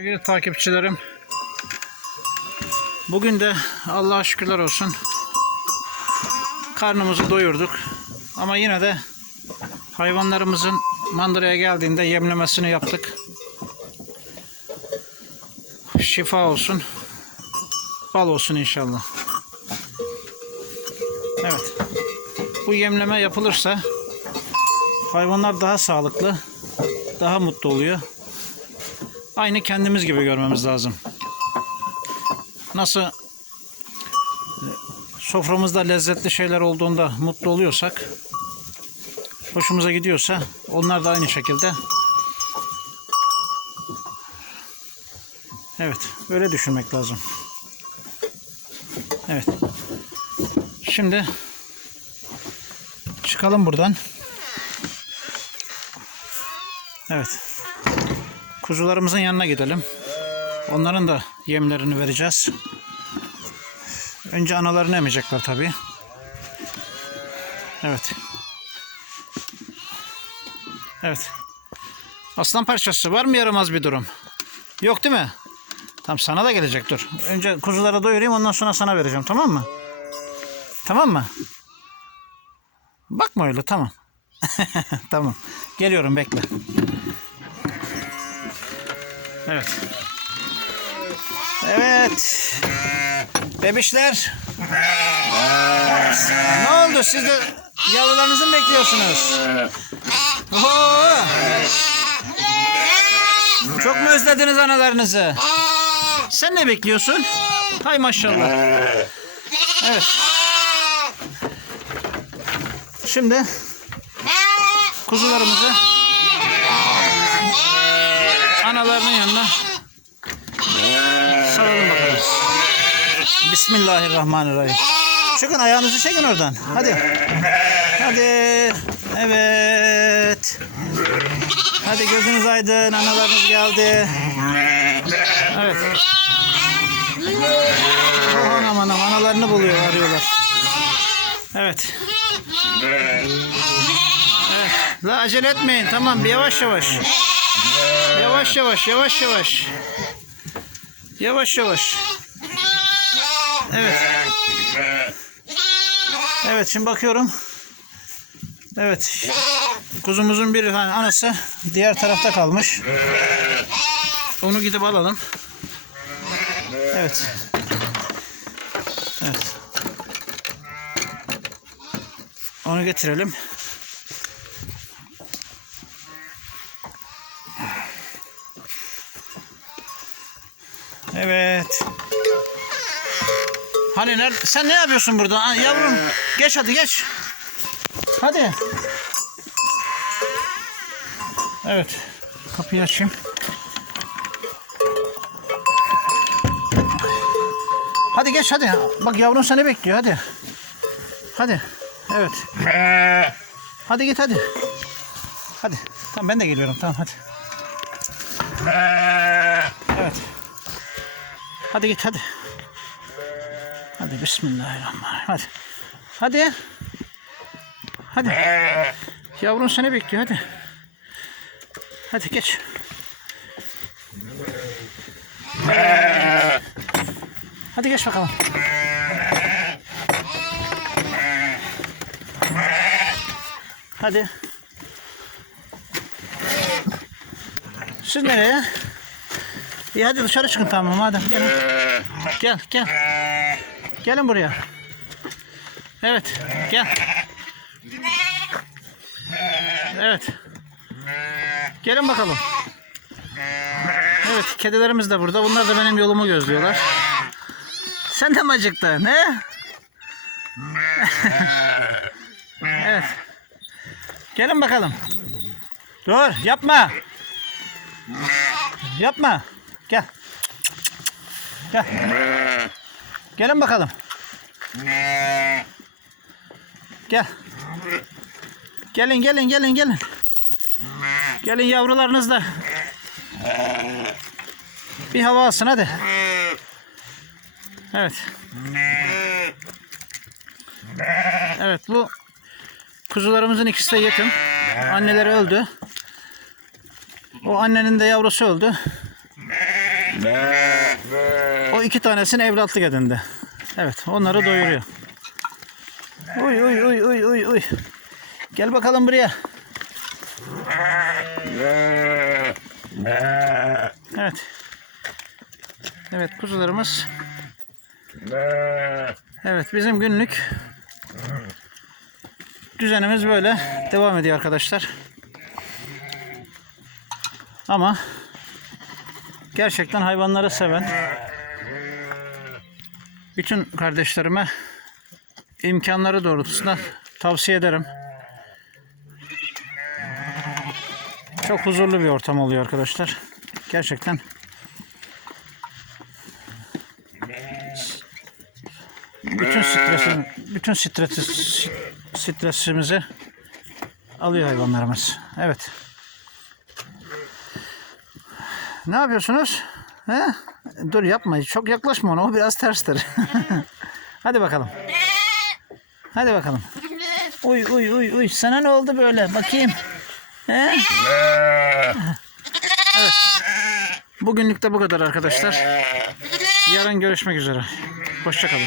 Sevgili takipçilerim, bugün de Allah'a şükürler olsun karnımızı doyurduk. Ama yine de hayvanlarımızın mandıraya geldiğinde yemlemesini yaptık. Şifa olsun, bal olsun inşallah. Evet, bu yemleme yapılırsa hayvanlar daha sağlıklı, daha mutlu oluyor aynı kendimiz gibi görmemiz lazım. Nasıl soframızda lezzetli şeyler olduğunda mutlu oluyorsak, hoşumuza gidiyorsa onlar da aynı şekilde. Evet, öyle düşünmek lazım. Evet. Şimdi çıkalım buradan. Evet. Kuzularımızın yanına gidelim. Onların da yemlerini vereceğiz. Önce analarını emecekler tabii. Evet. Evet. Aslan parçası var mı yaramaz bir durum? Yok değil mi? Tam sana da gelecek dur. Önce kuzulara doyurayım ondan sonra sana vereceğim tamam mı? Tamam mı? Bakma öyle tamam. tamam. Geliyorum bekle. Evet. Evet. Bebişler. ne oldu? Siz de yavrularınızı mı bekliyorsunuz? Oo. Çok mu özlediniz analarınızı? Sen ne bekliyorsun? Hay maşallah. Evet. Şimdi kuzularımızı analarının yanına saralım bakalım. Bismillahirrahmanirrahim. Çıkın ayağınızı çekin oradan. Hadi. Hadi. Evet. Hadi gözünüz aydın. Analarınız geldi. Evet. Aman aman aman analarını buluyor arıyorlar. Evet. Evet. La acele etmeyin. Tamam bir yavaş yavaş. Yavaş yavaş, yavaş yavaş. Yavaş yavaş. Evet. Evet şimdi bakıyorum. Evet. Kuzumuzun bir tane anası diğer tarafta kalmış. Onu gidip alalım. Evet. Evet. Onu getirelim. Evet. Hani nerede? Sen ne yapıyorsun burada? Ha, yavrum geç hadi geç. Hadi. Evet. Kapıyı açayım. Hadi geç hadi. Bak yavrun seni bekliyor hadi. Hadi. Evet. Hadi git hadi. Hadi. Tamam ben de geliyorum tamam hadi. Hadi git hadi. Hadi bismillahirrahmanirrahim. Hadi. Hadi. Hadi. Yavrun seni bekliyor hadi. Hadi geç. Hadi geç bakalım. Hadi. Siz nereye? İyi hadi dışarı çıkın tamam madem. Gelin. Gel gel. Gelin buraya. Evet gel. Evet. Gelin bakalım. Evet kedilerimiz de burada. Bunlar da benim yolumu gözlüyorlar. Sen de mi acıktın? Ne? evet. Gelin bakalım. Dur yapma. Yapma. Gel. Gel. Gelin bakalım. Gel. Gelin gelin gelin gelin. Gelin yavrularınız da. Bir hava alsın hadi. Evet. Evet bu kuzularımızın ikisi de yakın. Anneleri öldü. O annenin de yavrusu öldü. O iki tanesini evlatlık edindi. Evet onları doyuruyor. Uy uy uy uy uy uy. Gel bakalım buraya. Evet. Evet kuzularımız. Evet bizim günlük düzenimiz böyle devam ediyor arkadaşlar. Ama gerçekten hayvanları seven bütün kardeşlerime imkanları doğrultusunda tavsiye ederim. Çok huzurlu bir ortam oluyor arkadaşlar. Gerçekten bütün stresi, bütün stresi, stresimizi alıyor hayvanlarımız. Evet. Ne yapıyorsunuz? He? Dur yapma. Çok yaklaşma ona. O biraz terstir. Hadi bakalım. Hadi bakalım. Uy uy uy uy. Sana ne oldu böyle? Bakayım. He? Evet. Bugünlük de bu kadar arkadaşlar. Yarın görüşmek üzere. Hoşçakalın.